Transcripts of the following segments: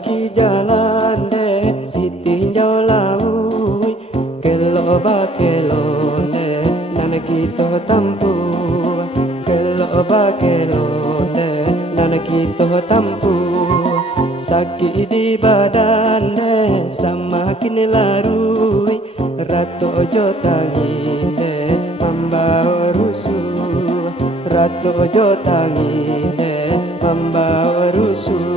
bagi jalan deh si tinjau laui kelo ba kelo deh nana kita tampu kelo ba kelo deh nana kita tampu sakit di badan deh semakin larui ratu ojo tangi deh membawa rusuh ratu ojo tangi deh membawa rusuh.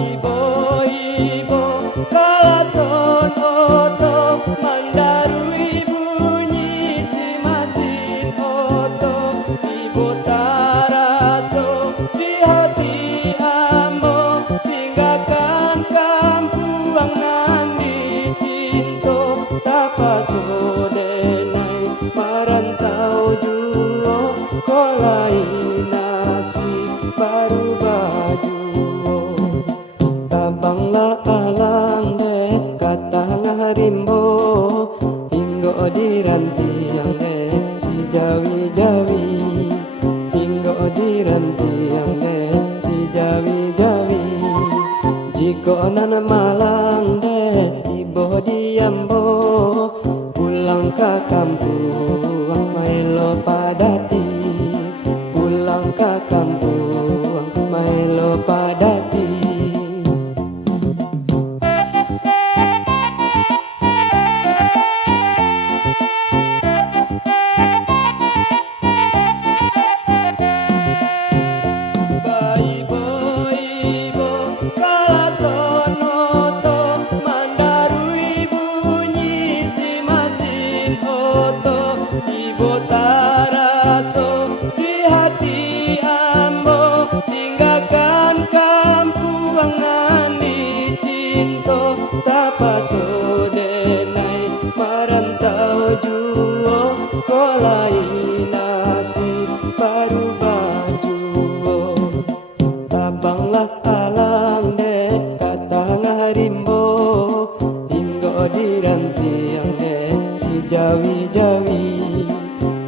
Ibo kalaton oto mandarui bunyi si mesin oto ibu taraso di hati ambo tinggalkan kampuangan di cinto tapaso denai marantau juo kolai nasib baru baju tabanglah alang deh kata ngarimbo hingga dirantiang deh si jawi-jawi hingga dirantiang deh si jawi-jawi jika nana malang deh ibo diambo pulang ke kampung mailo padati pulang ke kampung mailo padati. Tapaso denai marantau juo kolai nasib baru bajuo tabanglah alang deh kata ngarimbo hingga dirantiang deh si jawi-jawi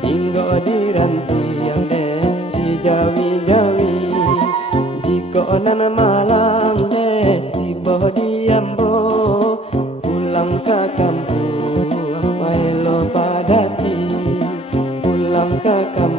hingga dirantiang deh si jawi-jawi jika nana malang deh tiba diambo pulang ke kampung mailo padati pulang ke kampung